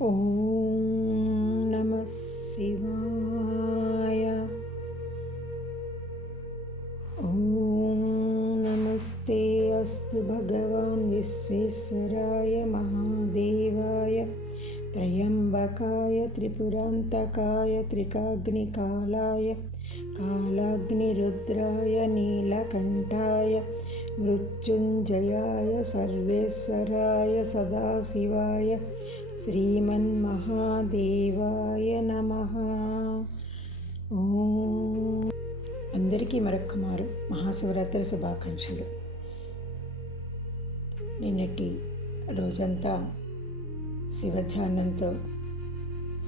ఓం నమః శివాయ. ఓం నమస్తే అస్తు భగవాన్ విశ్వేశ్వరాయ మహాదేవాయ త్రయంబకాయ త్రిపురాంతకాయ త్రికాగ్నికాలాయ కాలాగ్నిరుద్రాయ నీలకంఠాయ మృత్యుంజయాయ సర్వేశ్వరాయ సదాశివాయ శ్రీమన్మహాదేవాయ నమః. ఓం. అందరికీ మరొక్క మారు మహాశివరాత్రి శుభాకాంక్షలు. నిన్నటి రోజంతా శివధ్యానంతో,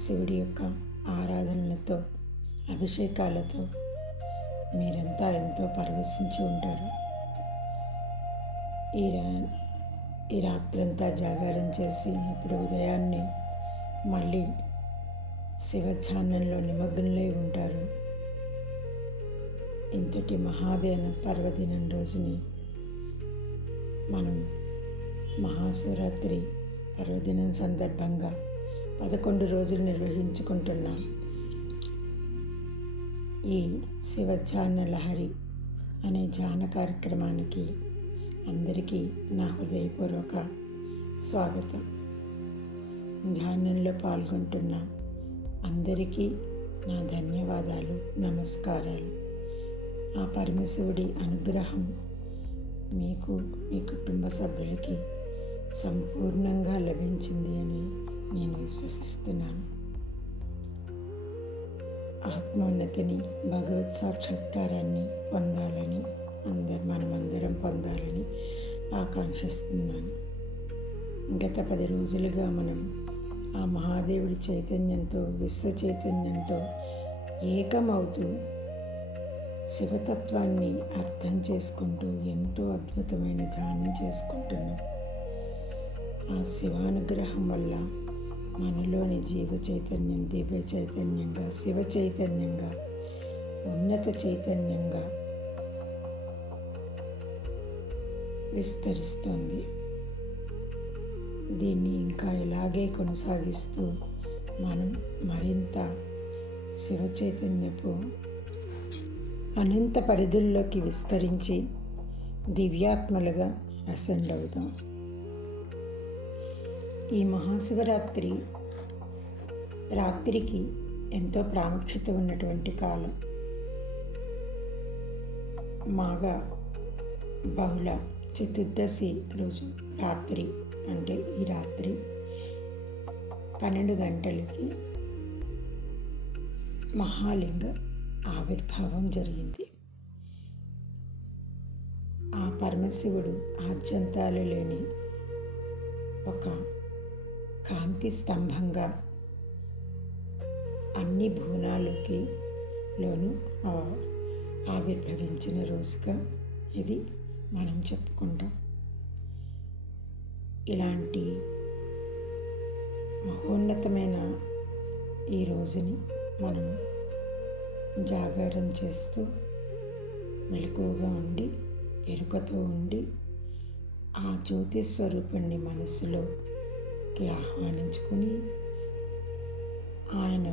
శివుడి యొక్క ఆరాధనలతో, అభిషేకాలతో మీరంతా ఎంతో పరవశించి ఉంటారు. ఈ రాత్రంతా జాగారం చేసి ఇప్పుడు ఉదయాన్నే మళ్ళీ శివధ్యానంలో నిమగ్నలై ఉంటారు. ఇంతటి మహాదేవ పర్వదినం రోజుని మనం మహాశివరాత్రి పర్వదినం సందర్భంగా 11 రోజులు నిర్వహించుకుంటున్నాం. ఈ శివధ్యాన లహరి అనే ధ్యాన కార్యక్రమానికి అందరికీ నా హృదయపూర్వక స్వాగతం. ధ్యానంలో పాల్గొంటున్న అందరికీ నా ధన్యవాదాలు, నమస్కారాలు. ఆ పరమశివుడి అనుగ్రహం మీకు, మీ కుటుంబ సభ్యులకి సంపూర్ణంగా లభించింది అని నేను విశ్వసిస్తున్నాను. ఆత్మోన్నతిని, భగవత్ సాక్షాత్కారాన్ని పొందాలని, మనమందరం పొందాలని ఆకాంక్షిస్తున్నాను. గత 10 రోజులుగా మనం ఆ మహాదేవుడి చైతన్యంతో, విశ్వ చైతన్యంతో ఏకమవుతూ శివతత్వాన్ని అర్థం చేసుకుంటూ ఎంతో అద్భుతమైన ధ్యానం చేసుకుంటున్నాం. ఆ శివానుగ్రహం వల్ల మనలోని జీవ చైతన్యం దివ్య చైతన్యంగా, శివ చైతన్యంగా, ఉన్నత చైతన్యంగా విస్తరిస్తోంది. దీన్ని ఇంకా ఇలాగే కొనసాగిస్తూ మనం మరింత శివ చైతన్యపు అనంత పరిధుల్లోకి విస్తరించి దివ్యాత్మలుగా అసెండ్ అవుతాం. ఈ మహాశివరాత్రి రాత్రికి ఎంతో ప్రాముఖ్యత ఉన్నటువంటి కాలం. మాఘ బహుళ చతుర్దశి రోజు రాత్రి, అంటే ఈ రాత్రి 12 గంటలకి మహాలింగ ఆవిర్భావం జరిగింది. ఆ పరమశివుడు ఆద్యంతాలు లేని ఒక కాంతి స్తంభంగా అన్ని భువనాలకి లోను ఆవిర్భవించిన రోజుగా ఇది మనం చెప్పుకుంటాం. ఇలాంటి మహోన్నతమైన ఈ రోజుని మనం జాగారం చేస్తూ మెలకువగా ఉండి, ఎరుకతో ఉండి, ఆ జ్యోతి స్వరూపుణ్ణి మనస్సులోకి ఆహ్వానించుకుని ఆయన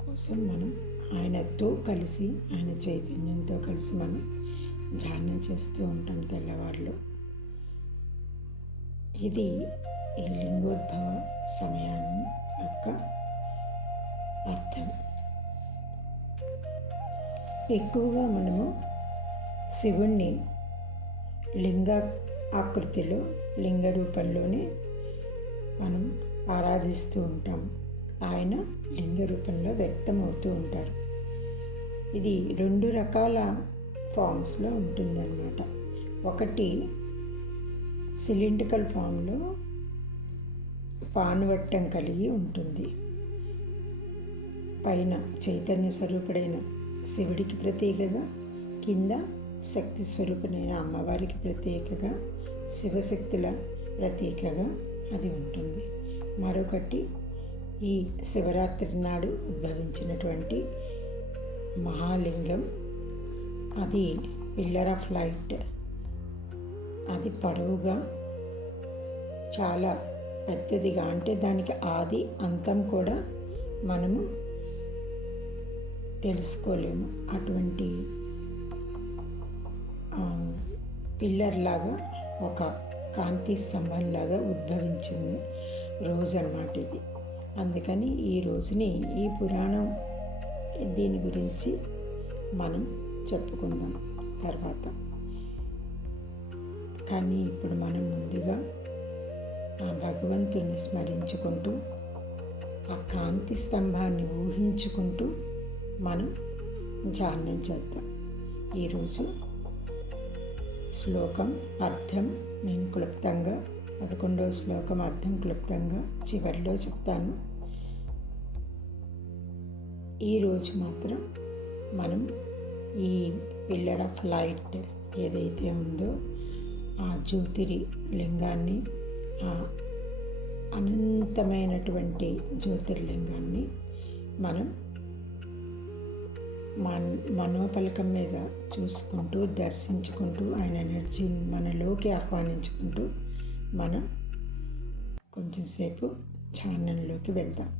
కోసం మనం ఆయనతో కలిసి, ఆయన చైతన్యంతో కలిసి మనం ధ్యానం చేస్తూ ఉంటాం తెల్లవారులు. ఇది ఈ లింగోద్భవ సమయాన్ని యొక్క అర్థం. ఎక్కువగా మనము శివుణ్ణి లింగ ఆకృతిలో, లింగ రూపంలోనే మనం ఆరాధిస్తూ ఉంటాం. ఆయన లింగ రూపంలో వ్యక్తమవుతూ ఉంటారు. ఇది 2 రకాల ఫామ్స్లో ఉంటుందన్నమాట. ఒకటి సిలిండ్రికల్ ఫామ్లో పానువట్టం కలిగి ఉంటుంది. పైన చైతన్య స్వరూపుడైన శివుడికి ప్రతీకగా, కింద శక్తి స్వరూపుడైన అమ్మవారికి ప్రతీకగా, శివశక్తుల ప్రతీకగా అది ఉంటుంది. మరొకటి ఈ శివరాత్రి నాడు ఉద్భవించినటువంటి మహాలింగం, అది పిల్లర్ ఆఫ్ లైట్. అది పొడవుగా చాలా పెద్దదిగా, అంటే దానికి ఆది అంతం కూడా మనము తెలుసుకోలేము. అటువంటి పిల్లర్ లాగా, ఒక కాంతి స్తంభంలాగా ఉద్భవించింది రోజు అన్నమాట ఇది. అందుకని ఈ రోజుని, ఈ పురాణం దీని గురించి మనం చెప్పుకుందాం తర్వాత. కానీ ఇప్పుడు మనం ముందుగా ఆ భగవంతుని స్మరించుకుంటూ, ఆ కాంతి స్తంభాన్ని ఊహించుకుంటూ మనం ధ్యానం చేద్దాం. ఈరోజు శ్లోకం అర్థం నేను క్లుప్తంగా, 11వ శ్లోకం అర్థం క్లుప్తంగా చివరిలో చెప్తాను. ఈరోజు మాత్రం మనం ఈ పిల్లర్ ఆఫ్ లైట్ ఏదైతే ఉందో ఆ జ్యోతిర్లింగాన్ని, ఆ అనంతమైనటువంటి జ్యోతిర్లింగాన్ని మనం మనోపలకం మీద చూసుకుంటూ, దర్శించుకుంటూ, ఆయన ఎనర్జీని మనలోకి ఆహ్వానించుకుంటూ మనం కొంచెంసేపు ధ్యానంలోకి వెళ్దాం.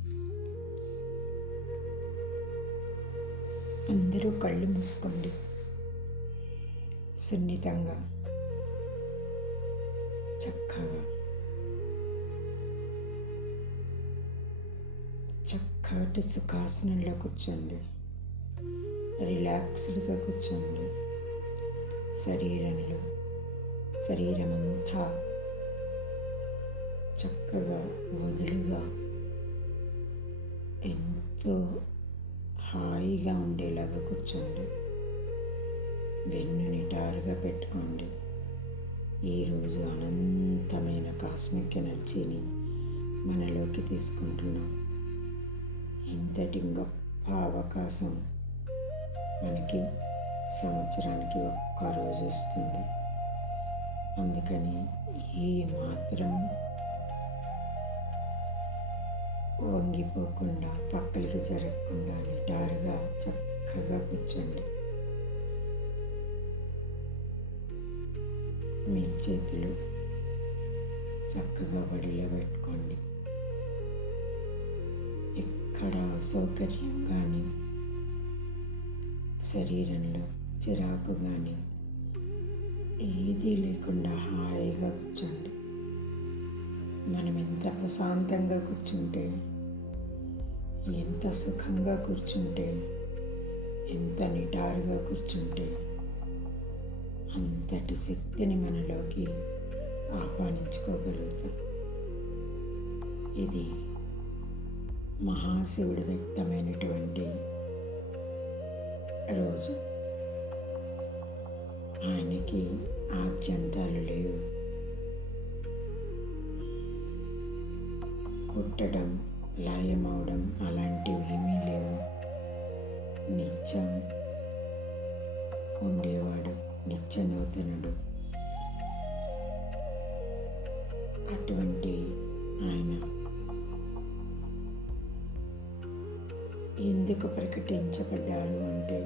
అందరూ కళ్ళు మూసుకోండి. సున్నితంగా, చక్కగా, చక్కటి సుఖాసనంలో కూర్చోండి. రిలాక్స్డ్గా కూర్చోండి. శరీరమంతా చక్కగా వదులుగా, ఎంతో హాయిగా ఉండేలాగా కూర్చోండి. వెన్ను నిటారుగా పెట్టుకోండి. ఈరోజు అనంతమైన కాస్మిక్ ఎనర్జీని మనలోకి తీసుకుంటున్నాం. ఇంతటి గొప్ప అవకాశం మనకి సంవత్సరానికి ఒక్కరోజు వస్తుంది. అందుకని ఏ మాత్రం వంగిపోకుండా, పక్కలకి జరగకుండా నిటారుగా చక్కగా కూర్చోండి. మీ చేతులు చక్కగా వడిలో పెట్టుకోండి. ఎక్కడ అసౌకర్యం కానీ, శరీరంలో చిరాకు కానీ ఏదీ లేకుండా హాయిగా కూర్చోండి. మనం ఎంత ప్రశాంతంగా కూర్చుంటే, ఎంత సుఖంగా కూర్చుంటే, ఎంత నిటారుగా కూర్చుంటే అంతటి శక్తిని మనలోకి ఆహ్వానించుకోగలుగుతాం. ఇది మహాశివుడు వ్యక్తమైనటువంటి రోజు. ఆయనకి ఆద్యంతాలు లేవు. పుట్టడం, లయమవడం అలాంటివి ఏమీ లేవు. నిత్యం ఉండేవాడు, నిత్య నూతనుడు. అటువంటి ఆయన ఎందుకు ప్రకటించబడ్డారు అంటే,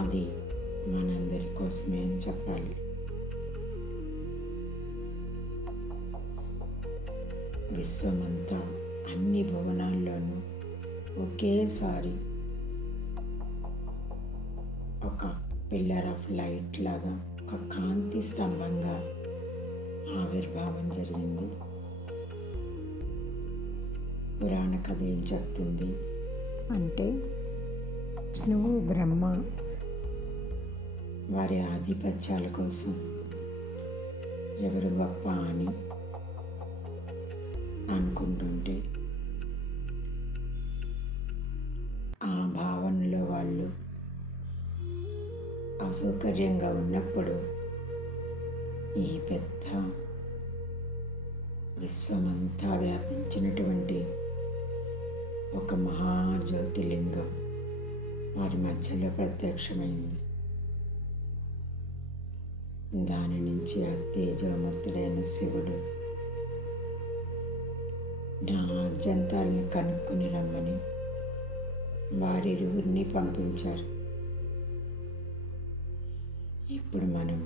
అది మనందరి కోసమే అని చెప్పాలి. విశ్వమంతా అన్ని భువనాల్లోనూ ఒకేసారి ఒక పిల్లర్ ఆఫ్ లైట్ లాగా, ఒక కాంతి స్తంభంగా ఆవిర్భావం జరిగింది. పురాణ కథ ఏం చెప్తుంది అంటే, విష్ణువు, బ్రహ్మ వారి ఆధిపత్యాల కోసం ఎవరు గొప్ప అని అనుకుంటుంటే, ఆ భావనలో వాళ్ళు అసౌకర్యంగా ఉన్నప్పుడు ఈ పెద్ద విశ్వమంతా వ్యాపించినటువంటి ఒక మహాజ్యోతిలింగం వారి మధ్యలో ప్రత్యక్షమైంది. దాని నుంచి ఆ తేజోమూర్తుడైన శివుడు నా ఆద్యంతాలను కనుక్కొని రమ్మని వారిరువురిని పంపించారు. ఇప్పుడు మనం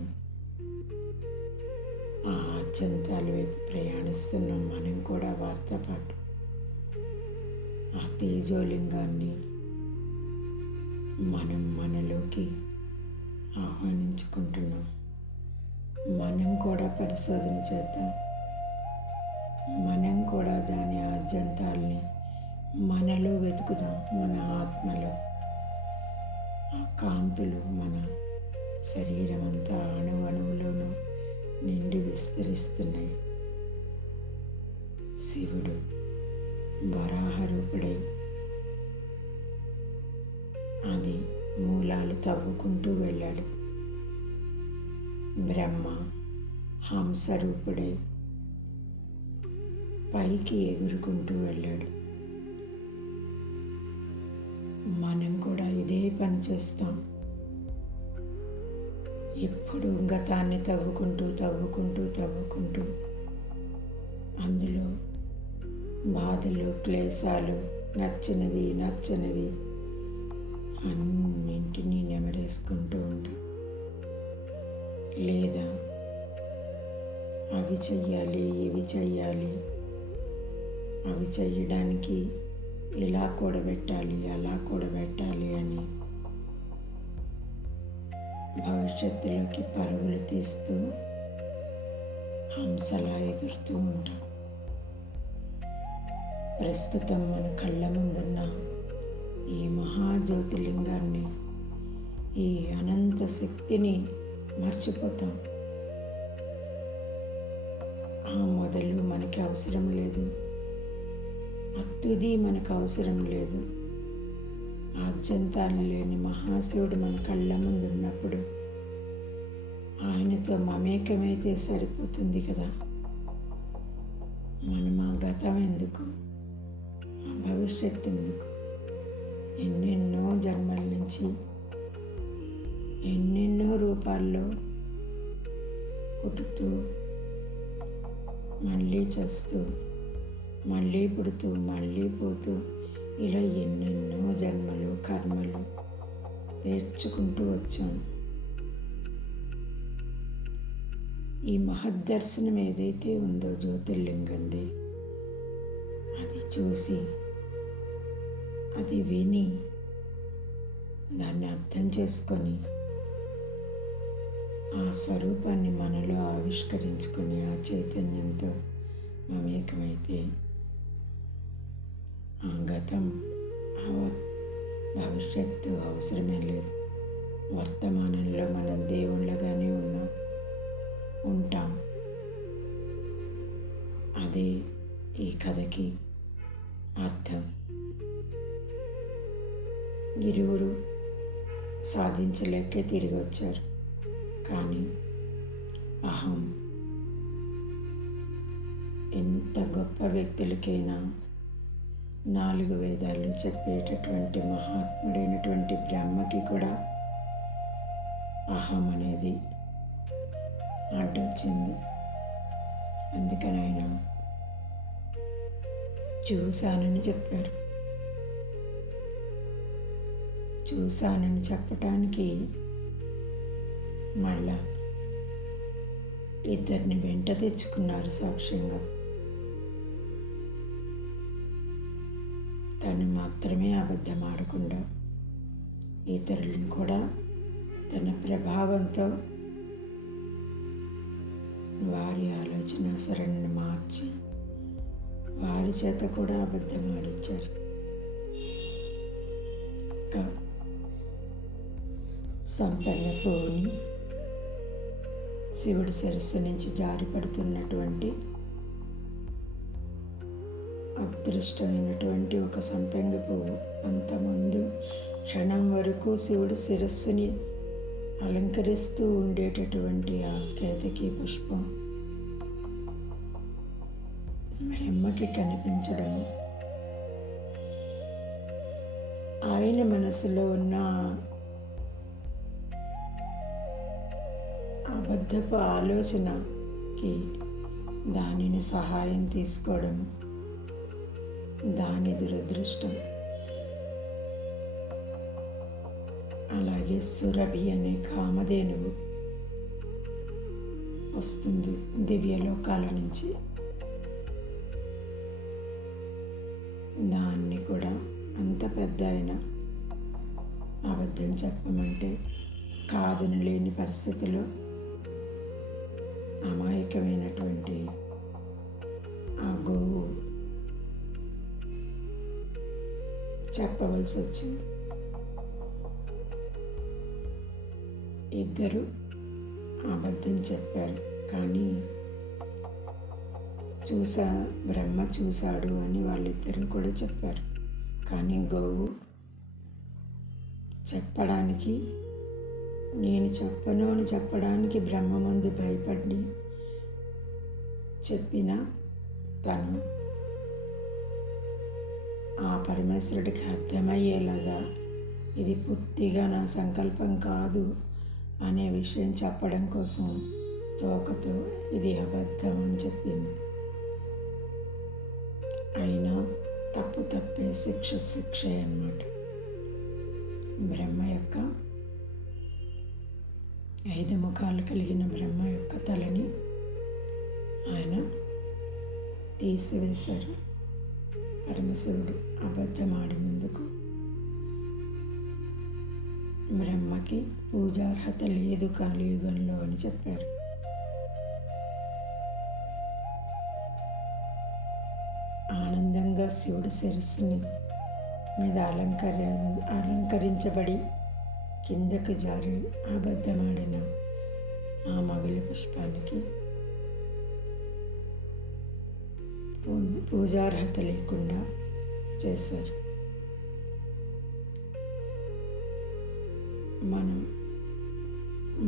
ఆ ఆద్యంతాల వైపు ప్రయాణిస్తున్నాం. మనం కూడా వారితో పాటు ఆ తేజోలింగాన్ని మనం మనలోకి ఆహ్వానించుకుంటున్నాం. మనం కూడా పరిశోధన చేద్దాం. మనం కూడా దాని ఆద్యంతాల్ని మనలో వెతుకుదాం. మన ఆత్మలో ఆ కాంతులు మన శరీరం అంతా అణువణువులోనూ నిండి విస్తరిస్తున్నాయి. శివుడు వరాహరూపుడై అది మూలాలు తవ్వుకుంటూ వెళ్ళాడు. బ్రహ్మ హంసరూపుడై పైకి ఎగురుకుంటూ వెళ్ళాడు. మనం కూడా ఇదే పని చేస్తాం. ఎప్పుడు గతాన్ని తవ్వుకుంటూ అందులో బాధలు, క్లేశాలు, నచ్చనివి అన్నింటినీ నెమరేసుకుంటూ ఉంటాం. లేదా అవి చెయ్యాలి, ఇవి చెయ్యాలి, అవి చెయ్యడానికి ఇలా కూడబెట్టాలి, అలా కూడబెట్టాలి అని భవిష్యత్తులోకి పరుగులు తీస్తూ హంసలా ఎగురుతూ ఉంటాం. ప్రస్తుతం మన కళ్ళ ముందున్న ఈ మహాజ్యోతిలింగాన్ని, ఈ అనంత శక్తిని మర్చిపోతాం. ఆ మొదలు మనకి అవసరం లేదు, తుది మనకు అవసరం లేదు. ఆద్యంతాలు లేని మహాశివుడు మన కళ్ళ ముందు ఉన్నప్పుడు ఆయనతో మమేకమైతే సరిపోతుంది కదా. మనం ఆ గతం ఎందుకు, ఆ భవిష్యత్తు ఎందుకు? ఎన్నెన్నో జన్మల నుంచి ఎన్నెన్నో రూపాల్లో పుట్టుతూ మళ్ళీ చస్తూ మళ్ళీ పుడుతూ మళ్ళీ పోతూ ఇలా ఎన్నెన్నో జన్మలు కర్మలు పేర్చుకుంటూ వచ్చాం. ఈ మహద్దర్శనం ఏదైతే ఉందో జ్యోతిర్లింగంది, అది చూసి అది విని దాన్ని అర్థం చేసుకొని ఆ స్వరూపాన్ని మనలో ఆవిష్కరించుకొని ఆ చైతన్యంతో మమేకమైతే ఆ గతం భవిష్యత్తు అవసరమే లేదు. వర్తమానంలో మనం దేవుళ్ళగానే ఉంటాం. అదే ఈ కథకి అర్థం. ఇరువురు సాధించలేకే తిరిగి వచ్చారు. కానీ అహం ఎంత గొప్ప వ్యక్తులకైనా 4 వేదాలు చెప్పేటటువంటి మహాత్ముడైనటువంటి బ్రహ్మకి కూడా అహం అనేది అడ్డొచ్చింది. అందుకని ఆయన చూశానని చెప్పారు. చూశానని చెప్పటానికి మళ్ళా ఇద్దరిని వెంట తెచ్చుకున్నారు సాక్ష్యంగా. తను మాత్రమే అబద్ధం ఆడకుండా ఇతరులను కూడా తన ప్రభావంతో వారి ఆలోచన సరళిని మార్చి వారి చేత కూడా అబద్ధం ఆడించారు. సంపన్న పువ్వుని శివుడి శిరస్సు నుంచి జారిపడుతున్నటువంటి అదృష్టమైనటువంటి ఒక సంపెంగ పువ్వు అంతకుముందు క్షణం వరకు శివుడి శిరస్సుని అలంకరిస్తూ ఉండేటటువంటి ఆ కేతకి పుష్పం బ్రహ్మకి కనిపించడం, ఆయన మనసులో ఉన్న అబద్ధపు ఆలోచనకి దానిని సహాయం తీసుకోవడం దాని దురదృష్టం. అలాగే సురభి అనే కామధేనువు వస్తుంది దివ్యలోకాల నుంచి. దాన్ని కూడా అంత పెద్ద అయిన అబద్ధం చెప్పమంటే కాదని లేని పరిస్థితిలో అమాయకమైనటువంటి ఆ గోవు చెప్పవలసి వచ్చింది. ఇద్దరు అబద్ధం చెప్పారు, కానీ బ్రహ్మ చూశాడు అని వాళ్ళిద్దరు కూడా చెప్పారు. కానీ గోవు చెప్పడానికి, నేను చెప్పను అని చెప్పడానికి బ్రహ్మ ముందు భయపడి చెప్పిన తను ఆ పరమేశ్వరుడికి అర్థమయ్యేలాగా ఇది పూర్తిగా నా సంకల్పం కాదు అనే విషయం చెప్పడం కోసం తోకతో ఇది అబద్ధం అని చెప్పింది. అయినా తప్పు తప్పే, శిక్ష శిక్షే అన్నమాట. బ్రహ్మ యొక్క 5 ముఖాలు కలిగిన బ్రహ్మ యొక్క తలని ఆయన తీసివేశారు. పరమశివుడు అబద్ధం ఆడినందుకు బ్రహ్మకి పూజార్హత లేదు కలియుగంలో అని చెప్పారు. ఆనందంగా శివుడి శిరస్సుని మీద అలంకరించబడి కిందకు జారి అబద్ధమాడిన ఆ మగిలి పుష్పానికి పూజార్హత లేకుండా చేశారు.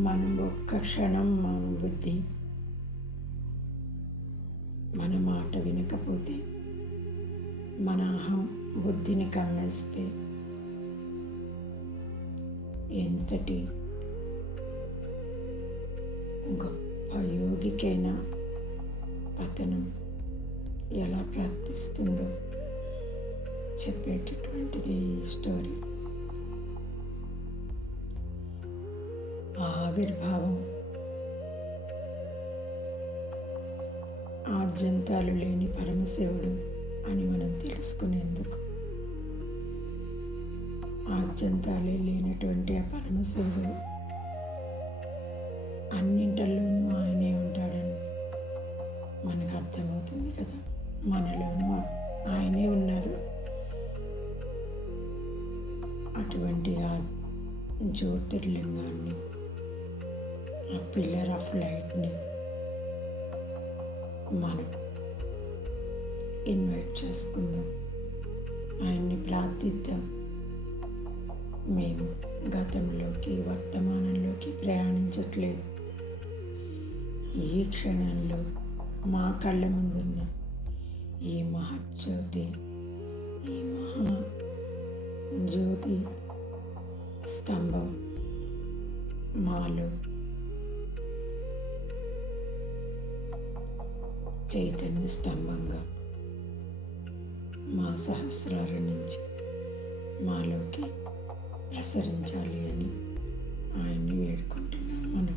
మనం ఒక్క క్షణం మన బుద్ధి మన మాట వినకపోతే, మన అహం బుద్ధిని కమ్మేస్తే ఎంతటి గొప్ప యోగికైనా పతనం ఎలా ప్రాప్తిస్తుందో చెప్పేటటువంటిది ఈ స్టోరీ. ఆవిర్భావం ఆద్యంతాలు లేని పరమశివుడు అని మనం తెలుసుకునేందుకు, ఆద్యంతాలే లేనటువంటి ఆ పరమశివుడు అన్నింటిలోనూ ఆయనే ఉంటాడని మనకు అర్థమవుతుంది కదా. మనలోనూ ఆయనే ఉన్నారు. అటువంటి ఆ జ్యోతిర్లింగాన్ని, ఆ పిల్లర్ ఆఫ్ లైట్ని మనం ఇన్వైట్ చేసుకుందాం, ఆయన్ని ప్రార్థిద్దాం. మేము గతంలోకి వర్తమానంలోకి ప్రయాణించట్లేదు. ఈ క్షణంలో మా కళ్ళ ముందున్న ఈ మహజ్యోతి, ఈ మహాజ్యోతి స్తంభం మాలో చైతన్య స్తంభంగా మా సహస్రాల నుంచి మాలోకి ప్రసరించాలి అని ఆయన్ని వేడుకుంటున్నాం. మనం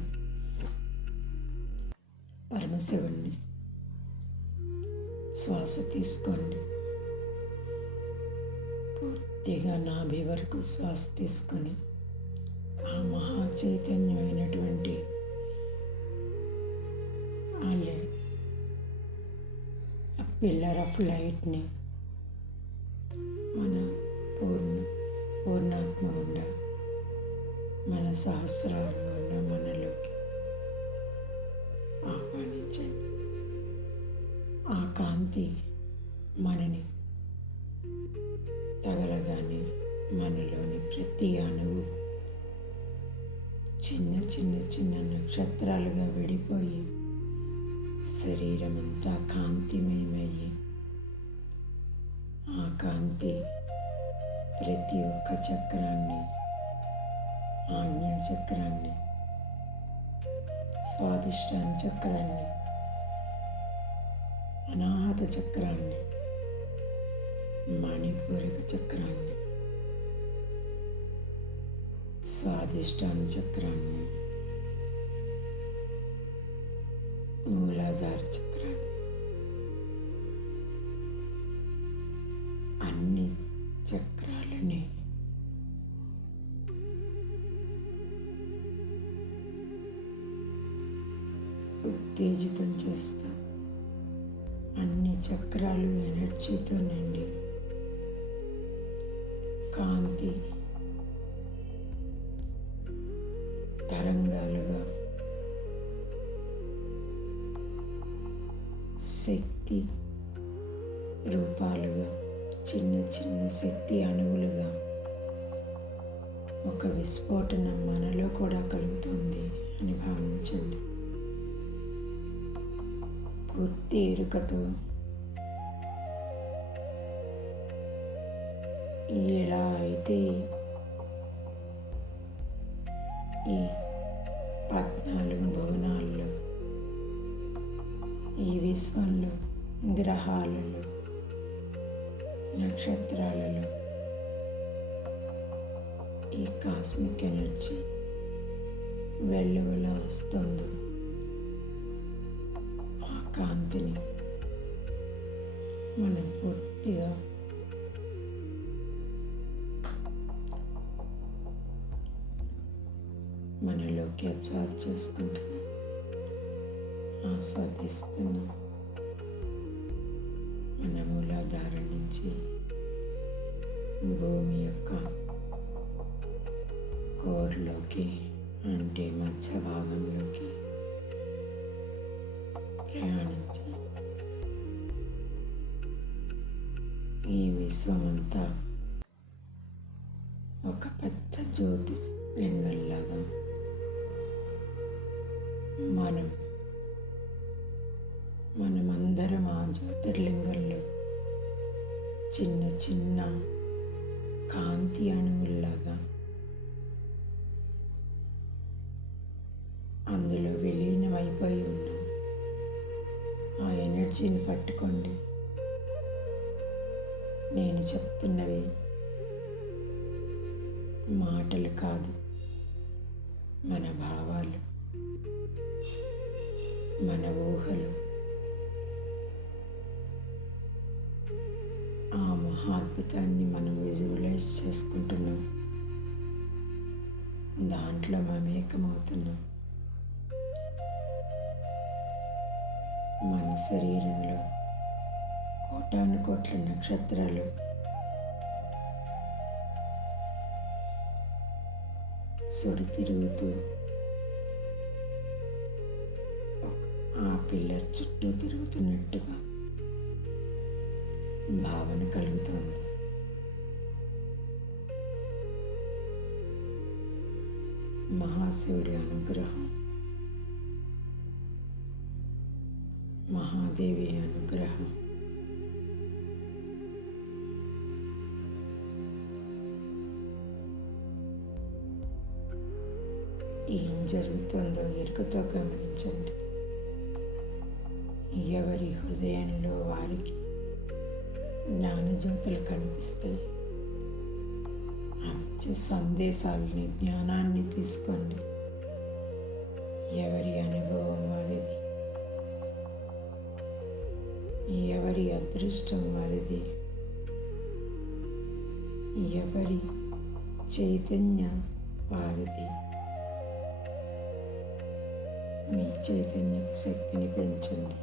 పరమశివుణ్ణి శ్వాస తీసుకోండి. పూర్తిగా నాభి వరకు శ్వాస తీసుకొని ఆ మహా చైతన్యమైనటువంటి ఆ పిల్లర్ ఆఫ్ లైట్ని మన పూర్ణాత్మ గుండా, మన సహస్రాల గుండా మనలోకి ఆహ్వానించండి. ఆ కాంతి మనని తగలగానే మనలోని ప్రతి అణువు చిన్న చిన్న చిన్న నక్షత్రాలుగా విడిపోయి శరీరమంతా కాంతిమయమయ్యి, ఆ కాంతి ప్రతి ఒక్క చక్రాన్ని, ఆజ్ఞా చక్రాన్ని, స్వాదిష్టాన చక్రాన్ని, అనాహత చక్రాన్ని, మణిపూరక చక్రాన్ని, స్వాదిష్టాన చక్రాన్ని, మూలాధార చక్రాలు, అన్ని చక్రాలని ఉత్తేజితం చేస్తూ అన్ని చక్రాలు ఎనర్జీతో నిండి కాంతి తరంగాలుగా, శక్తి రూపాలుగా, చిన్న చిన్న శక్తి అణువులుగా ఒక విస్ఫోటనం మనలో కూడా కలుగుతుంది అని భావించండి. పూర్తి ఎరుకతో ఎలా అయితే ఈ 14 భువనాల్లో, ఈ విశ్వంలో, గ్రహాలలో, నక్షత్రాలలో ఈ కాస్మిక్ ఎనర్జీ వెల్లువలా వస్తుందో ఆ కాంతిని మనం పూర్తిగా మనలోకి అబ్జర్వ్ చేసుకుంటున్నాం, ఆస్వాదిస్తున్నాం. మన మూలాధారం నుంచి భూమి యొక్క కోర్లోకి, అంటే మధ్య భాగంలోకి ప్రయాణించి ఈ విశ్వమంతా ఒక పెద్ద జ్యోతిర్లింగంలాగా మనమందరం ఆ జ్యోతిర్లింగంలో చిన్న చిన్న కాంతి అణువుల్లాగా అందులో విలీనమైపోయి ఉన్నాం. ఆ ఎనర్జీని పట్టుకోండి. నేను చెప్తున్నవి మాటలు కాదు, మన భావాలు, మన ఊహలు. ఆ మహాద్భుతాన్ని మనం విజువలైజ్ చేసుకుంటున్నాం, దాంట్లో మమేకమవుతున్నాం. మన శరీరంలో కోటాను కోట్ల నక్షత్రాలు సుడి తిరుగుతూ ఆ పిల్లర్ చుట్టూ తిరుగుతున్నట్టుగా భావన కలుగుతోంది. మహాశివుడి అనుగ్రహం, మహాదేవి అనుగ్రహం ఏం జరుగుతుందో ఎరుకతో గమనించండి. ఎవరి హృదయంలో వారికి జ్ఞానజ్యోతులు కనిపిస్తాయి. వచ్చే సందేశాలని, జ్ఞానాన్ని తీసుకోండి. ఎవరి అనుభవం వారిది, ఎవరి అదృష్టం వారిది, ఎవరి చైతన్యం వారిది. మీ చైతన్యపు శక్తిని పెంచండి.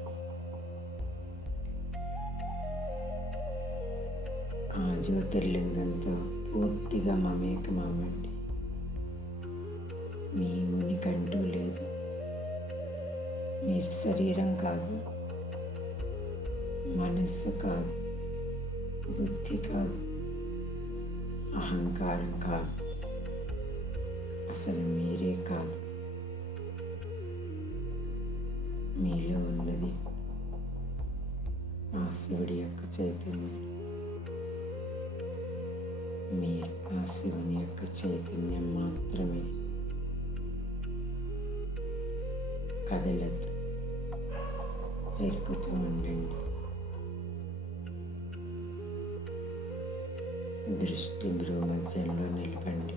ఆ జ్యోతిర్లింగంతో పూర్తిగా మమేకమవ్వండి. మీ ఉనికంటూ లేదు. మీరు శరీరం కాదు, మనస్సు కాదు, బుద్ధి కాదు, అహంకారం కాదు, అసలు మీరే కాదు. మీలో ఉన్నది ఆ శివుడి యొక్క చైతన్యం. మీరు ఆ శివుని యొక్క చైతన్యం మాత్రమే. కదలద్దు, ఎరుకుతూ ఉండండి. దృష్టి భ్రూమధ్యంలో నిలపండి.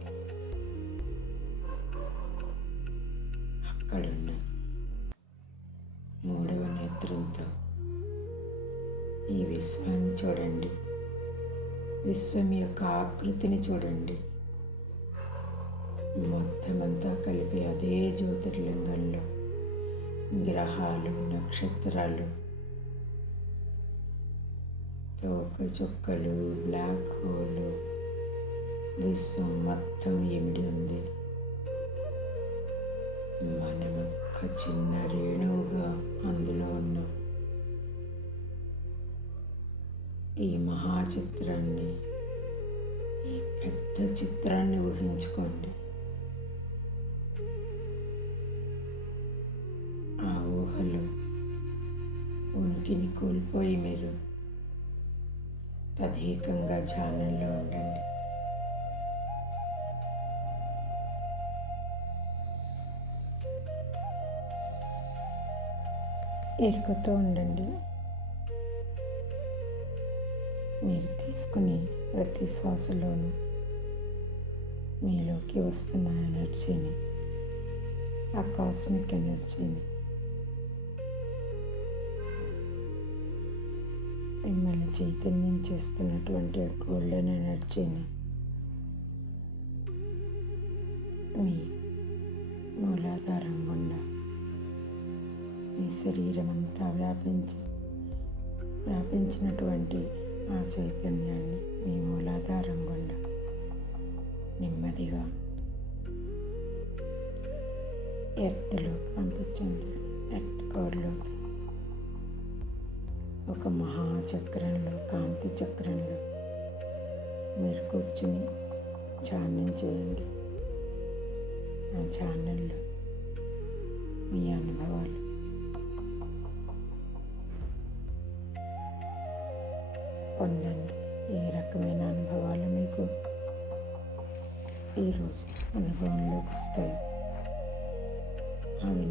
అక్కడున్న ఈ విశ్వాన్ని చూడండి. విశ్వం యొక్క ఆకృతిని చూడండి. మొత్తం అంతా కలిపి అదే జ్యోతిర్లింగంలో గ్రహాలు, నక్షత్రాలు, తోక చుక్కలు, బ్లాక్ హోలు, విశ్వం మొత్తం ఇమిడి ఉంది. మనం ఒక్క చిన్న రేణువుగా అందులో ఉన్నాం. ఈ మహాచిత్రాన్ని, ఈ పెద్ద చిత్రాన్ని ఊహించుకోండి. ఆ ఊహలో ఉనికిని కోల్పోయి మీరు తదేకంగా ధ్యానంలో ఉండండి. ఎరుకతో ఉండండి. మీరు తీసుకునే ప్రతి శ్వాసలోనూ మీలోకి వస్తున్న ఎనర్జీని, ఆ కాస్మిక్ ఎనర్జీని, మిమ్మల్ని చైతన్యం చేస్తున్నటువంటి ఆ గోల్డెన్ ఎనర్జీని మీ మూలాధారం గుండా మీ శరీరం అంతా వ్యాపించినటువంటి ఆ చైతన్యాన్ని మీ మూలాధారం గుండా నెమ్మదిగా ఎర్త్లోకి పంపించండి. ఎర్త్ కోర్లోకి, ఒక మహాచక్రంలో, కాంతి చక్రంలో మీరు కూర్చుని ధ్యానం చేయండి. ఆ ధ్యానంలో మీ అనుభవాలు పొందండి. ఏ రకమైన అనుభవాలు మీకు ఈరోజు అనుభవంలోకి వస్తాయి, అవి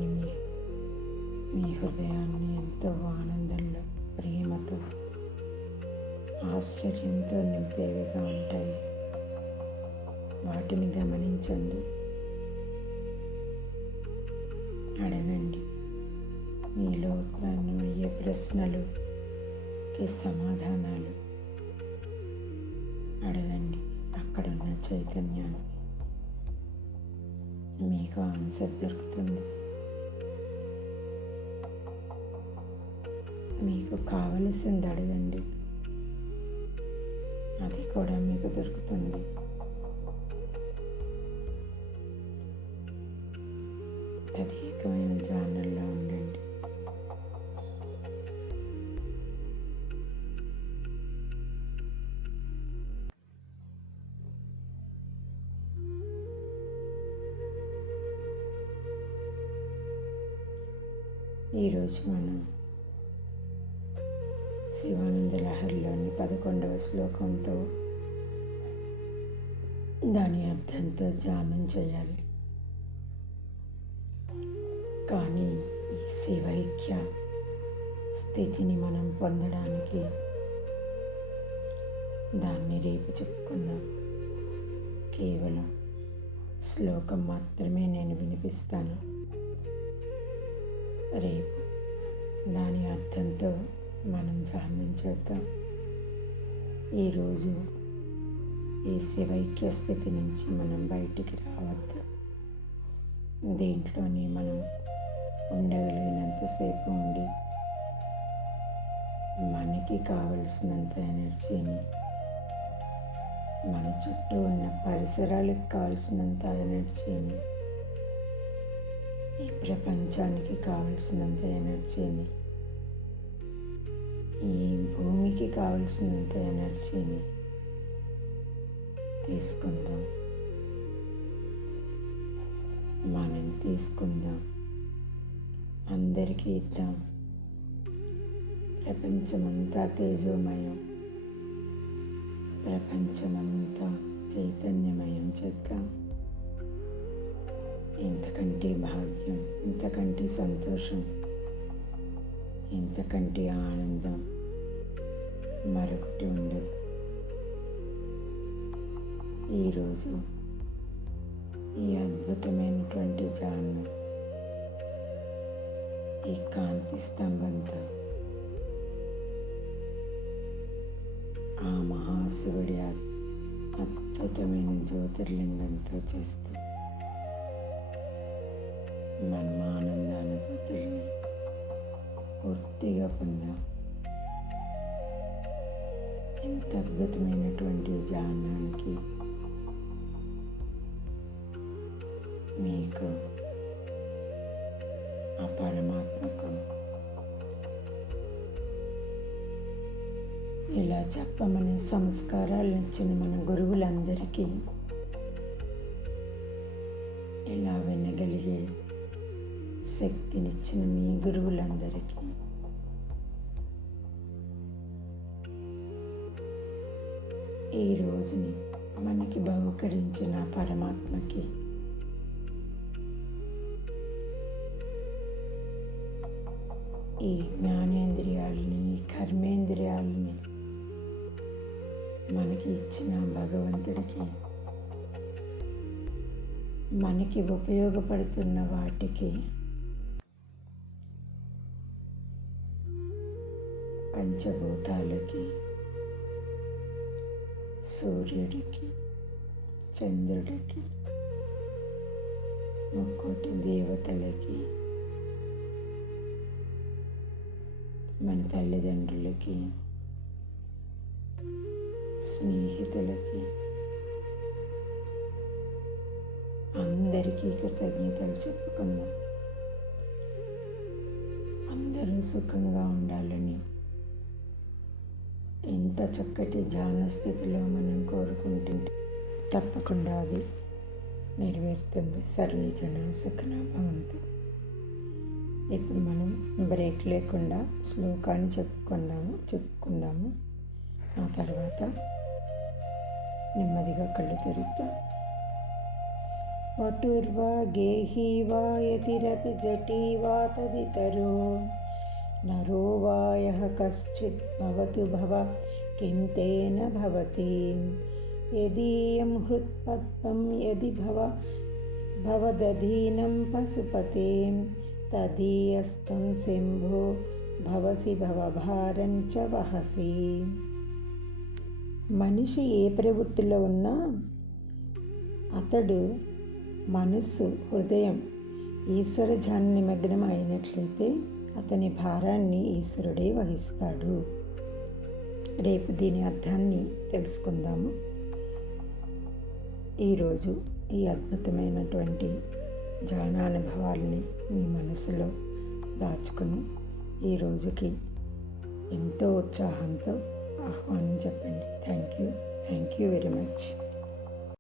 మీ హృదయాన్ని ఎంతో ఆనందంలో, ప్రేమతో, ఆశ్చర్యంతో నింపేవిగా ఉంటాయి. వాటిని గమనించండి, అడగండి. మీలో ఉత్పన్నమయ్యే ప్రశ్నలుకి సమాధానాలు అడగండి. అక్కడున్న చైతన్యాన్ని మీకు ఆన్సర్ దొరుకుతుంది. మీకు కావలసింది అడగండి, అది కూడా మీకు దొరుకుతుంది. తదేకమైన ధ్యానంలో ఉండండి. ఈరోజు మనం శివానంద లహరిలోని 11వ శ్లోకంతో, దాని అర్థంతో ధ్యానం చేయాలి. కానీ ఈ శివైక్య స్థితిని మనం పొందడానికి దాన్ని రేపు చెప్పుకుందాం. కేవలం శ్లోకం మాత్రమే నేను వినిపిస్తాను. రేపు దాని అర్థంతో మనం ధ్యానం చేద్దాం. ఈరోజు ఈ శివైక్య స్థితి నుంచి మనం బయటికి రావద్దు. దీంట్లోనే మనం ఉండగలిగినంతసేపు ఉండి మనకి కావలసినంత ఎనర్జీని, మన చుట్టూ ఉన్న పరిసరాలకు కావలసినంత ఎనర్జీని, ఈ ప్రపంచానికి కావలసినంత ఎనర్జీని, ఈ భూమికి కావలసినంత ఎనర్జీని తీసుకుందాం. మనం తీసుకుందాం, అందరికీ ఇద్దాం. ప్రపంచమంతా తేజోమయం, ప్రపంచమంతా చైతన్యమయం చేద్దాం. ఇంతకంటే భాగ్యం, ఇంతకంటే సంతోషం, ఇంతకంటే ఆనందం మరొకటి ఉండదు. ఈరోజు ఈ అద్భుతమైనటువంటి ధ్యానం, ఈ కాంతి స్తంభంతో ఆ మహాశివుడి అద్భుతమైన జ్యోతిర్లింగంతో చేస్తూ మనం ఆనందానుభూతుల్ని పూర్తిగా పొందాం. ఎంత అద్భుతమైనటువంటి ధ్యానానికి మీకు ఆ పరమాత్మకు ఇలా చెప్పమని సంస్కారాలు ఇచ్చిన మన గురువులందరికీ ఇలా వినగలిగే శక్తినిచ్చిన మీ గురువులందరికీ ఈ రోజుని మనకి బహుకరించిన పరమాత్మకి ఈ జ్ఞానేంద్రియాలని, కర్మేంద్రియాలని మనకి ఇచ్చిన భగవంతుడికి, మనకి ఉపయోగపడుతున్న వాటికి పంచభూతాలకి, సూర్యుడికి, చంద్రుడికి, ముక్కోటి దేవతలకి, మన తల్లిదండ్రులకి, స్నేహితులకి అందరికీ కృతజ్ఞతలు చెప్పుకుందాం. అందరూ సుఖంగా ఉండాలని ఎంత చక్కటి ధ్యాన స్థితిలో మనం కోరుకుంటుంటే తప్పకుండా అది నెరవేరుతుంది. సర్వే జనా సుఖినో భవంతు. ఇప్పుడు మనం బ్రేక్ లేకుండా శ్లోకాన్ని చెప్పుకుందాము. ఆ తర్వాత నెమ్మదిగా కళ్ళు తెరుద్దాం. వటుర్వా గేహీ వా యతిరపి జటీ వా తదితరో నరో వా యః కశ్చిత్ భవతు భవ కిం తేన భవతి యదీయం హృత్పద్మం యది భవదధీనం పశుపతే తదీయస్తం శంభో భవసి భవభారం చ వహసి. మనిషి ఏ ప్రవృత్తిలో ఉన్నా అతడు మనస్సు, హృదయం ఈశ్వర ధ్యాన నిమగ్నం అయినట్లయితే అతని భారాన్ని ఈశ్వరుడే వహిస్తాడు. రేపు దీని అర్థాన్ని తెలుసుకుందాము. ఈరోజు ఈ అద్భుతమైనటువంటి ధ్యానానుభవాల్ని మీ మనసులో దాచుకుని ఈ రోజుకి ఎంతో ఉత్సాహంతో ఆహ్వానం చెప్పండి. Thank you very much.